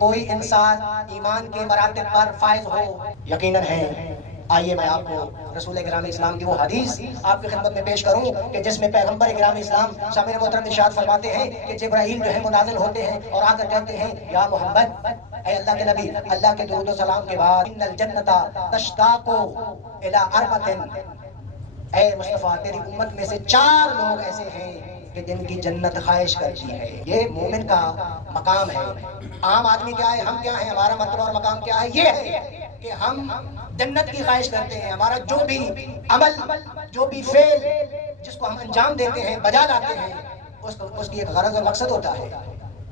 کوئی انسان ایمان کے مراتب پر فائز ہو یقیناً ہے۔ آئیے میں آپ کو رسول گرامی اسلام کی وہ حدیث آپ کی خدمت میں پیش کروں کہ جس میں پیغمبر گرامی اسلام سامعین محترم ارشاد فرماتے ہیں کہ جبرائیل جو ہے منازل ہوتے ہیں اور آ کر کہتے ہیں یا محمد، اے اللہ کے نبی، اللہ کے درود و سلام کے بعد ان الجنت تشتاق الی اربعۃ، اے مصطفیٰ تیری امت میں سے 4 لوگ ایسے ہیں کہ جن کی جنت خواہش کرتی ہے۔ یہ مومن کا مقام ہے۔ عام آدمی کیا ہے، ہم کیا ہیں، ہمارا مرتبہ اور مقام کیا ہے؟ یہ ہے کہ ہم جنت کی خواہش کرتے ہیں۔ ہمارا جو بھی عمل، جو بھی فعل جس کو ہم انجام دیتے ہیں، بجا لاتے ہیں، اس کی ایک غرض اور مقصد ہوتا ہے۔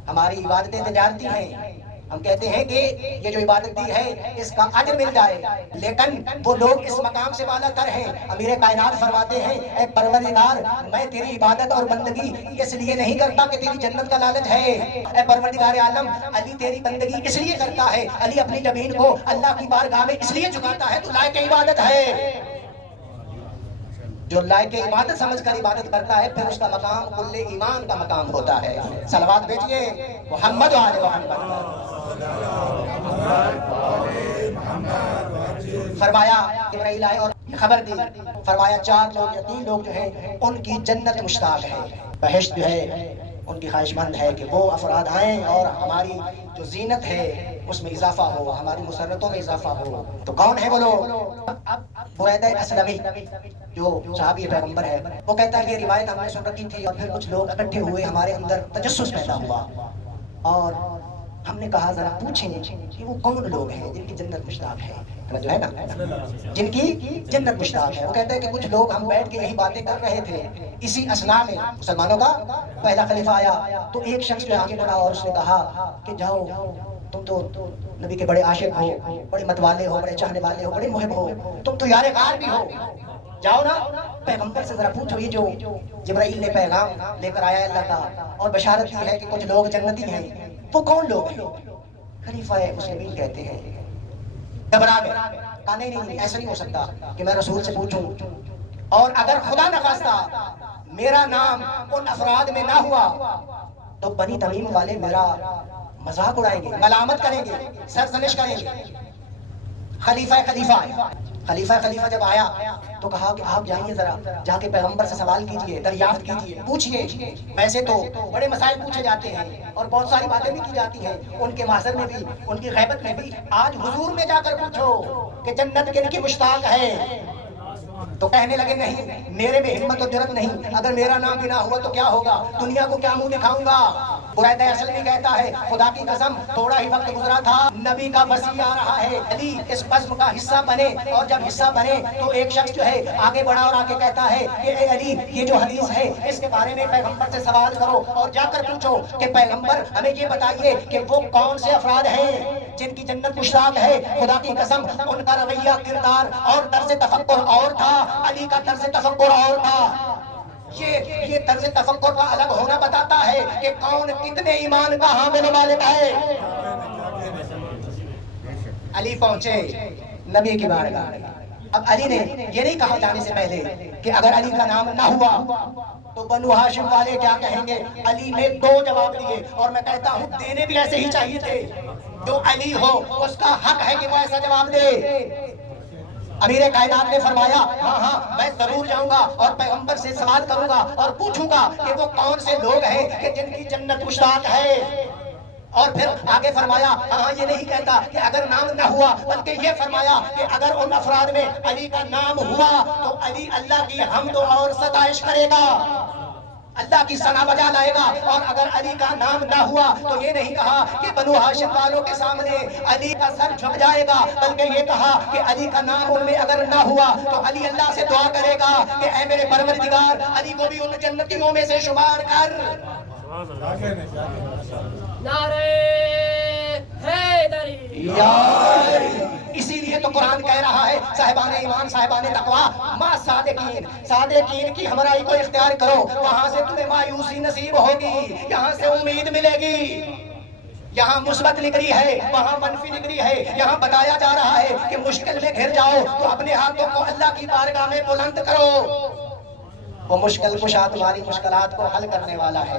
ہماری عبادتیں تجارتی ہیں، ہم کہتے ہیں کہ یہ جو عبادت دی ہے اس کا اجر مل جائے، لیکن وہ لوگ اس مقام سے بالا تر ہیں۔ امیر کائنات فرماتے ہیں اے پروردگار، میں تیری عبادت اور بندگی اس لیے نہیں کرتا کہ تیری جنت کا لالچ ہے۔ اے پروردگار عالم، علی تیری بندگی اس لیے کرتا ہے، علی اپنی زمین کو اللہ کی بارگاہ میں اس لیے جھکاتا ہے تو لائق عبادت ہے۔ جو لائق عبادت سمجھ کر عبادت کرتا ہے پھر اس کا مقام کل ایمان کا مقام ہوتا ہے۔ صلوات بھیجیے محمد و آل محمد۔ فرمایا جبرائیل آئے اور خبر دی، فرمایا 4 لوگ یا 3 لوگ جو ہیں ان کی جنت مشتاق ہے، بہشت جو ہے ان کی خواہش مند ہے کہ وہ افراد آئیں اور ہماری جو زینت ہے اس میں اضافہ ہو، ہماری مسرتوں میں اضافہ ہو۔ تو کون ہے وہ لوگ؟ بریدہ اسلمی جو صحابی پیغمبر ہے، وہ کہتا ہے یہ روایت ہم نے سن رکھی تھی اور پھر کچھ لوگ اکٹھے ہوئے، ہمارے اندر تجسس پیدا ہوا اور ہم نے کہا ذرا پوچھیں کہ وہ کون لوگ ہیں جن کی جنت مشتاق ہے، جو ہے نا، جن کی جنت مشتاق ہے۔ وہ کہتے ہیں کہ کچھ لوگ ہم بیٹھ کے یہی باتیں کر رہے تھے، اسی اثناء میں مسلمانوں کا پہلا خلیفہ آیا تو ایک شخص جو آگے بڑھا اور اس نے کہا کہ جاؤ، تم تو نبی کے بڑے عاشق ہو، بڑے متوالے ہو، بڑے چاہنے والے ہو، بڑے محب ہو، تم تو یار غار بھی ہو، جاؤ نا پیغمبر سے ذرا پوچھو یہ جو جبرائیل نے پیغام لے کر آیا اللہ کا اور بشارت دی ہے کہ کچھ لوگ جنتی ہیں، وہ کون لوگ ہیں؟ خلیفہ مسلمین کہتے ہیں، گھبرا گئے، کہا نہیں ایسا نہیں ہو سکتا کہ میں رسول سے پوچھوں، اور اگر خدا نخواستہ میرا نام ان افراد میں نہ ہوا تو بنی تمیم والے میرا مذاق اڑائیں گے، ملامت کریں گے، سرزنش کریں گے۔ خلیفہ جب آیا تو کہا کہ آپ جائیے ذرا جا کے پیغمبر سے سوال کیجئے، دریافت کیجئے، پوچھئے۔ ویسے تو بڑے مسائل پوچھے جاتے ہیں اور بہت ساری باتیں بھی کی جاتی ہیں ان کے محضر میں بھی، ان کی غیبت میں بھی، آج حضور میں جا کر پوچھو کہ جنت کن کی مشتاق ہے۔ تو کہنے لگے نہیں، میرے میں ہمت و جرأت نہیں، اگر میرا نام بھی نہ ہوا تو کیا ہوگا، دنیا کو کیا منہ دکھاؤں گا۔ بریدہ اسلمی کہتا ہے خدا کی قسم تھوڑا ہی وقت گزرا تھا، نبی کا وصی آ رہا ہے، علی اس بزم کا حصہ بنے، اور جب حصہ بنے تو ایک شخص جو ہے آگے بڑھا اور آ کے کہتا ہے کہ اے علی یہ جو حدیث ہے اس کے بارے میں پیغمبر سے سوال کرو اور جا کر پوچھو کہ پیغمبر ہمیں یہ بتائیے کہ وہ کون سے افراد ہیں جن کی جنت مشتاق ہے۔ خدا کی قسم ان کا رویہ، کردار اور طرز تفکر اور تھا، علی کا طرز تفکر اور تھا۔ یہ طرز تفکر کا الگ ہونا بتاتا ہے کہ کون کتنے ایمان کا حامل و مالک ہے۔ علی پہنچے نبی کی بارگاہ میں۔ اب علی نے یہ نہیں کہا جانے سے پہلے کہ اگر علی کا نام نہ ہوا تو بنو ہاشم والے کیا کہیں گے۔ علی نے 2 جواب دیے اور میں کہتا ہوں دینے بھی ایسے ہی چاہیے تھے، جو علی ہو اس کا حق ہے کہ وہ ایسا جواب دے۔ امیر کائنات نے فرمایا ہاں میں ضرور جاؤں گا اور پیغمبر سے سوال کروں گا اور پوچھوں گا کہ وہ کون سے لوگ ہیں کہ جن کی جنت مشتاق ہے۔ اور پھر آگے فرمایا ہاں یہ نہیں کہتا کہ اگر نام نہ ہوا، بلکہ یہ فرمایا کہ اگر ان افراد میں علی کا نام ہوا تو علی اللہ کی حمد اور ستائش کرے گا، اللہ کی ثنا بجا لائے گا۔ اور اگر علی کا نام نہ ہوا تو یہ نہیں کہا کہ بنو ہاشم والوں کے سامنے علی کا سر جھک جائے گا، بلکہ یہ کہا کہ علی کا نام ان میں اگر نہ ہوا تو علی اللہ سے دعا کرے گا کہ اے میرے پروردگار علی کو بھی ان جنتیوں میں سے شمار کر۔ نعرہ حیدری۔ اسی لیے تو قرآن کہہ رہا ہے صاحبان ایمان، صاحبان تقوی ما صادقین کی ہمرائی کو اختیار کرو، وہاں سے تمہیں مایوسی نصیب ہوگی، یہاں سے امید ملے گی۔ یہاں مثبت ڈگری ہے، وہاں منفی ڈگری ہے۔ یہاں بتایا جا رہا ہے کہ مشکل میں گھر جاؤ تو اپنے ہاتھوں کو اللہ کی بارگاہ میں بلند کرو، وہ مشکل کشا تمہاری مشکلات کو حل کرنے والا ہے۔